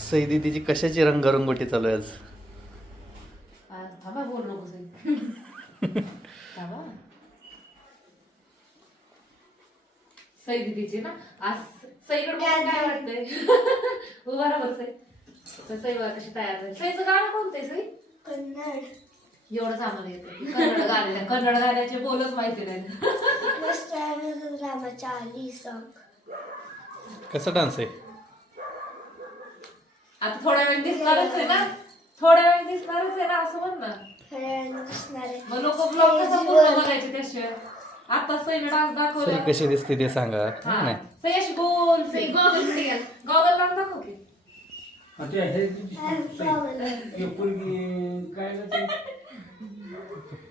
सई दीदीची कशाची रंगरंगोटी चालू आहे आज? आज थांबा बोल नको सई. थांबा. सई दीदीची ना आज सईकडे बघून काय वाटतंय? उभा राहा बरं सई. तर सई बघा कशी तयार झाली. सईचं गाणं कोणतं आहे सई? कन्नड. एवढंच आम्हाला येतं कन्नड गाण्याचे बोलच माहिती नाही. रामाच्या आली सॉन्ग. कसा डान्स आहे? आता थोड्या वेळ दिसणारच आहे ना, थोड्या वेळ दिसणारच आहे ना असं म्हण ना. मग लोक ब्लॉग कसा पूर्ण बघायचे त्याशिवाय. आता सईने डान्स सई दाखवला. कशी दिसते ते सांगा. हा. नाही सई अशी गोल सई गॉगल गॉगल लावून दाखव की.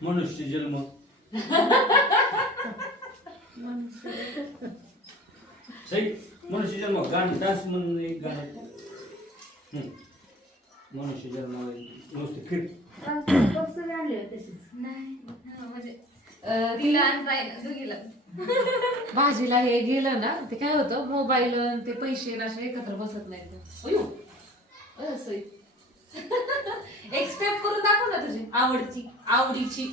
मनुष्य जन्म सही मनुष्य जन्म गाणं डान्स म्हणून एक गाणं मनुष्य जन्म नुसते फिर भाजीला हे गेलं ना ते काय होतं मोबाईल ते पैसे असे एकत्र बसत नाहीत. एक स्टेप करून दाखव ना तुझी आवडीची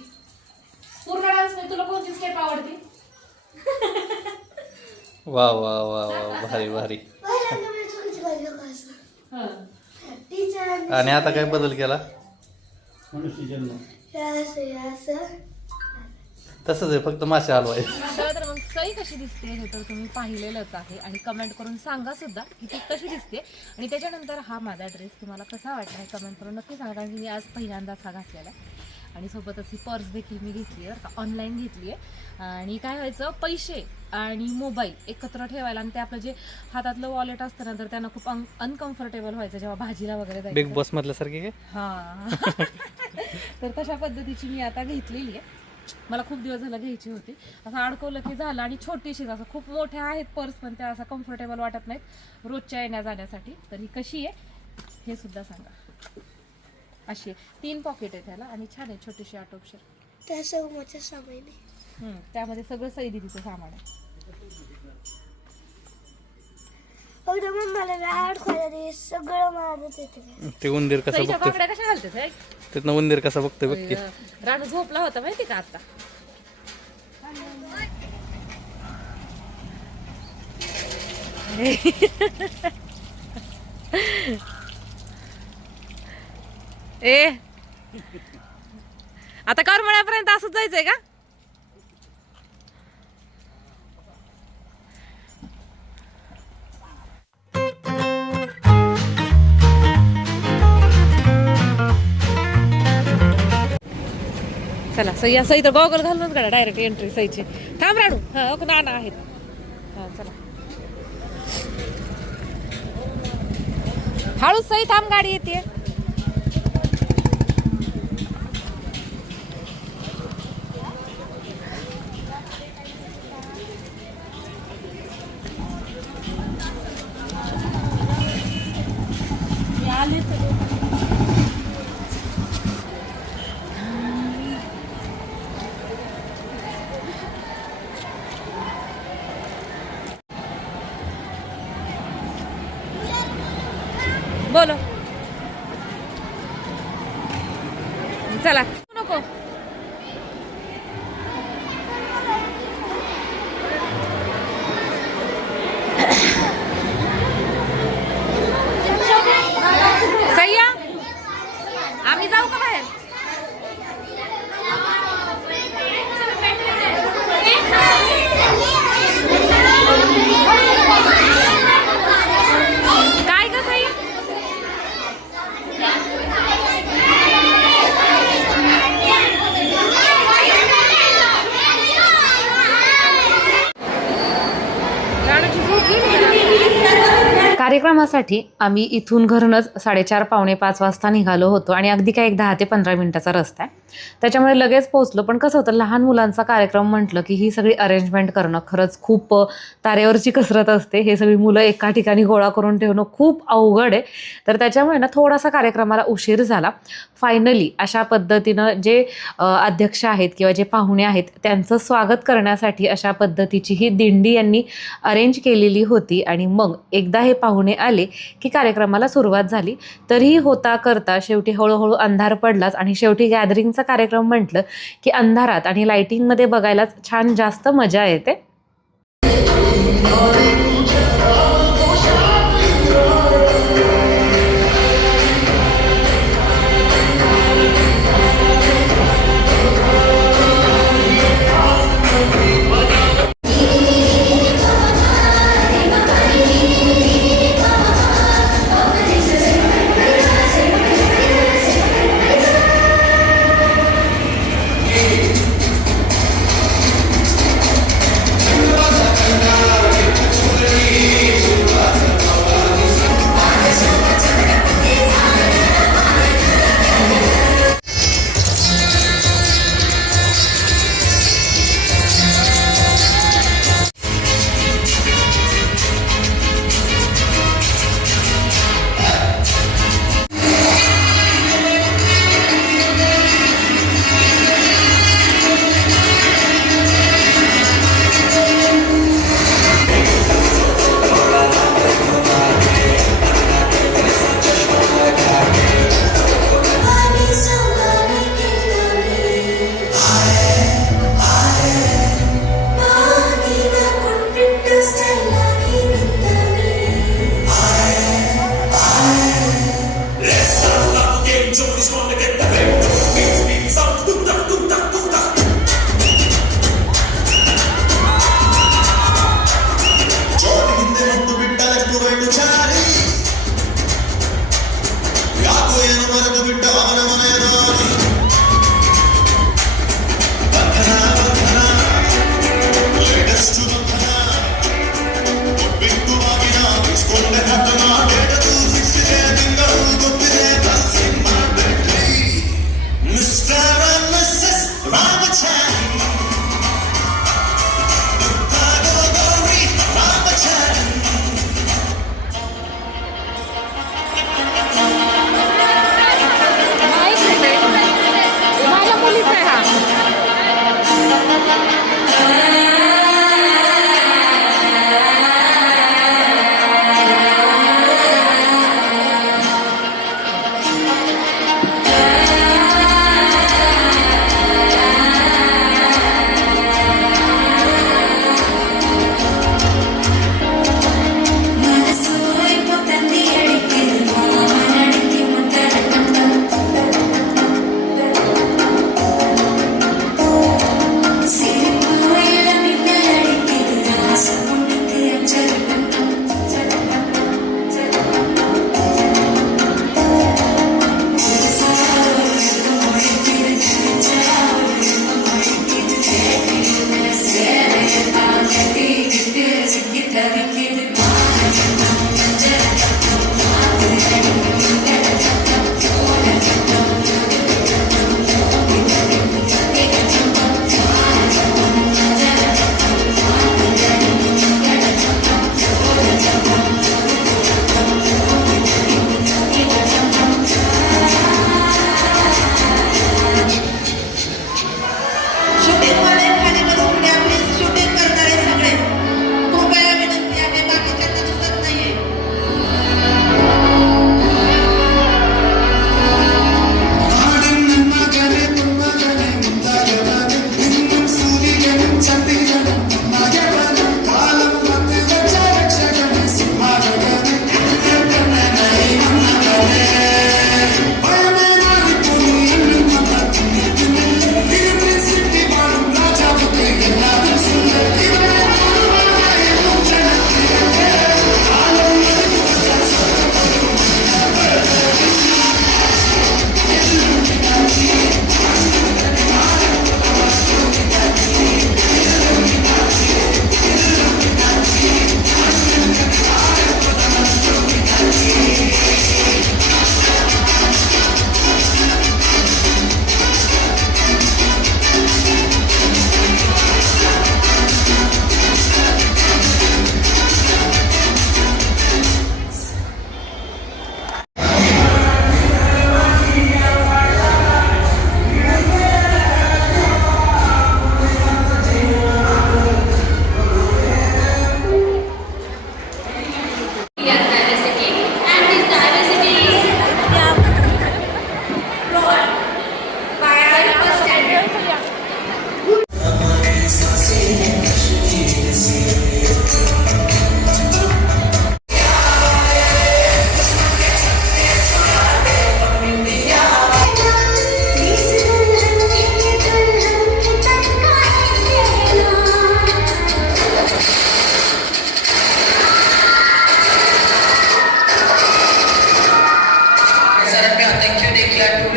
पूर्ण डान्स मध्ये तुला कोणती स्टेप आवडते? वा वा वा वा भारी भारी. आणि आता काय बदल केला? मनुष्य जन्म तसंच आहे, फक्त मासे हलवायचे. तर मग सई कशी दिसते हे तर तुम्ही पाहिलेलंच आहे आणि कमेंट करून सांगा सुद्धा की ती कशी दिसते. आणि त्याच्यानंतर हा माझा ड्रेस तुम्हाला कसा वाटला हे कमेंट करून नक्की सांगा, कारण की मी आज पहिल्यांदाच हा घातलेला आहे. आणि सोबतच ही पर्स देखील मी घेतली आहे, ऑनलाईन घेतली आहे. आणि काय व्हायचं पैसे आणि मोबाईल एकत्र ठेवायला आणि ते आपलं जे हातातलं वॉलेट असतं ना तर त्यांना खूप अनकम्फर्टेबल व्हायचं जेव्हा भाजीला वगैरे जायचं. बिग बॉस मधल्यासारखी काय? हां. तर तशा पद्धतीची मी आता घेतलेली आहे. मला खूप दिवस झालं घ्यायची होती. असं अडकवलं की झालं. आणि छोटीशीच असं खूप मोठ्या आहेत पर्स पण त्या असं कम्फर्टेबल वाटत नाहीत रोजच्या येण्या जाण्यासाठी. तर ही कशी आहे हे सुद्धा सांगा. अशी आहे, 3 पॉकेट आहे त्याला आणि छान आहे छोटीशी आटोपशीर. त्यासोबतचं सामान आहे. त्यामध्ये सगळं सई दीदीचं सामान आहे. फक्त मला अडकवायला सगळं माझंच येतं. ते उंदीर कसं सईच्या बघते? बाकड्या कशा घालते तिथनं उंदीर कसा बघते बघते. रानू झोपला होता माहिती का आता. ए आता करमळ्यापर्यंत असंच जायचंय का? चला सई सई तर गॉगल घालूनच गाडा डायरेक्ट एंट्री सईची. थांब राडू. हा नाना आहेत. हा चला हळूच सई थांब गाडी येते. बोलो चला नको. सय्या आम्ही जाऊ का बाहेर? काय ग सई? कार्यक्रमासाठी आम्ही इथून घरूनच 4:30 पावणे 5 वाजता निघालो होतो आणि अगदी काय एक 10 ते 15 मिनिटाचा रस्ता आहे. त्याच्यामुळे लगेच पोहोचलो. पण कसं होतं लहान मुलांचा कार्यक्रम म्हटलं की ही सगळी अरेंजमेंट करणं खरंच खूप तारेवरची कसरत असते. हे सगळी मुलं एका ठिकाणी गोळा करून ठेवणं खूप अवघड आहे. तर त्याच्यामुळे ना थोडासा कार्यक्रमाला उशीर झाला. फायनली अशा पद्धतीनं जे अध्यक्ष आहेत किंवा जे पाहुणे आहेत त्यांचं स्वागत करण्यासाठी अशा पद्धतीची ही दिंडी यांनी अरेंज केलेली होती. आणि मग एकदा हे पाहुणे आले की कार्यक्रमाला सुरुवात झाली. तरीही होता करता शेवटी हळूहळू अंधार पडलाच आणि शेवटी गॅदरिंगचा कार्यक्रम म्हटलं की अंधारात आणि लाईटिंगमध्ये बघायलाच छान जास्त मजा येते.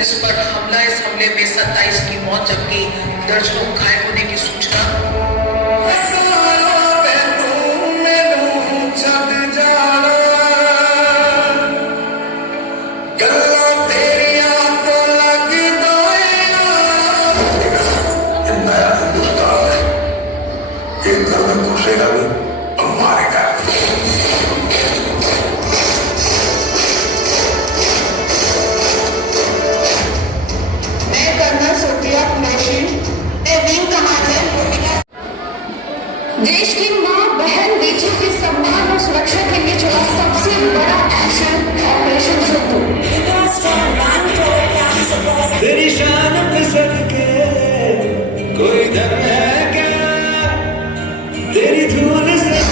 पुलिस पर हमला। इस हमले में 27 की मौत जबकि दर्जनों घायल होने की सूचना। देश की मां बहन बेटियों के सम्मान और सुरक्षा के लिए चला सबसे बड़ा एक्शन ऑपरेशन सिंधु। तेरी शान पे सदके कोई दम है क्या, तेरी धूल से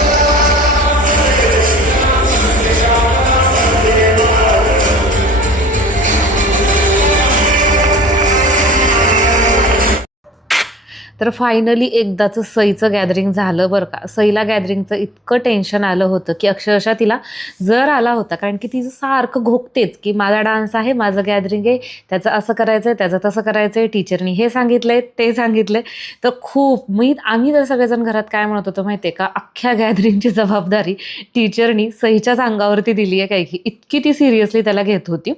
तर फायनली एकदाचं सईचं गॅदरिंग झालं बरं का. सईला गॅदरिंगचं इतकं टेन्शन आलं होतं की अक्षरशः तिला जर आला होता, कारण की तिचं सारखं घोकतेच की माझा डान्स आहे, माझं गॅदरिंग आहे, त्याचं असं करायचं आहे, त्याचं तसं करायचं आहे, टीचरनी हे सांगितलं आहे ते सांगितलं आहे. तर खूप आम्ही तर सगळेजण घरात काय म्हणत होतो माहिती आहे का, अख्ख्या गॅदरिंगची जबाबदारी टीचरनी सईच्याच अंगावरती दिली आहे काय की इतकी ती सिरियसली त्याला घेत होती.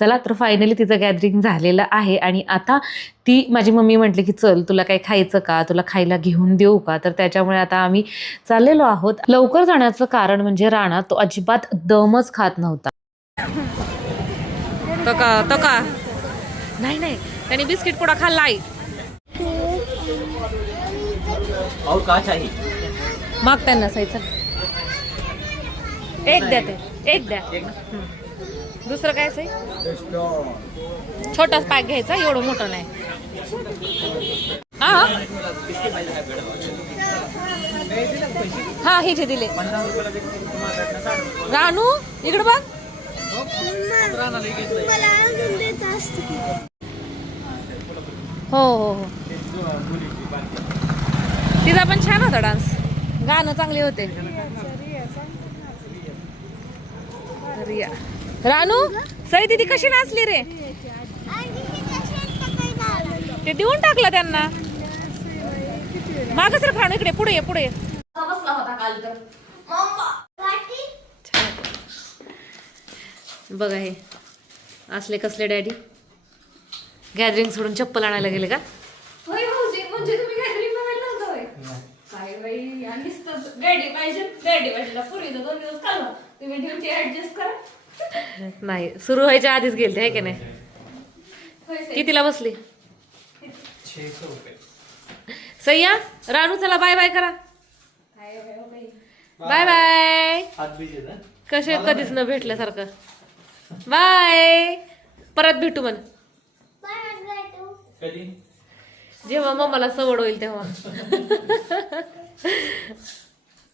चला तर फायनली तिचं गॅदरिंग झालेलं आहे आणि आता ती माझी मम्मी म्हटली की चल तुला काही खायचं का, तुला खायला घेऊन देऊ का. तर त्याच्यामुळे आता आम्ही चाललेलो आहोत. लवकर जाण्याचं कारण म्हणजे राणा तो अजिबात दमच खात नव्हता. तो का नाही त्याने बिस्किट पुडा खाल्लाय. और का चाहिए? माग त्यांना सईचं एक द्या, ते एक द्या. दुसरं काय सई? छोटाच पॅक घ्यायचा, एवढं मोठं नाही. हा हे जे दिले. रानू इकडे बघ. मला अजून द्यायचं असतं की. हो तिचा पण छान होता डान्स, गाणं चांगले होते. रिया रानू सई दीदी कशी नाचली रे, ते देऊन टाकलं त्यांना. मागच रे रानू, इकडे पुढे ये बसला होता काल तर. बघा हे असले कसले डॅडी गॅदरिंग सोडून चप्पल आणायला गेले का. म्हणजे तुम्ही गॅदरिंग बघायला नव्हतं काय बाई, आणि रेडी पाहिजे पूर्वी 2 दिवस काढला तुम्ही ड्युटी ऍडजस्ट करा. नाही सुरू व्हायच्या आधीच गेलते आहे की नाही. कितीला बसली? 600 रुपये. सय्या रानू चला बाय बाय करा. Bye bye. हात बीज आहे ना? कसे कधीच न भेटल्यासारखं. बाय. परत भेटू म्हण कधी? जेव्हा मम्माला सवड होईल तेव्हा.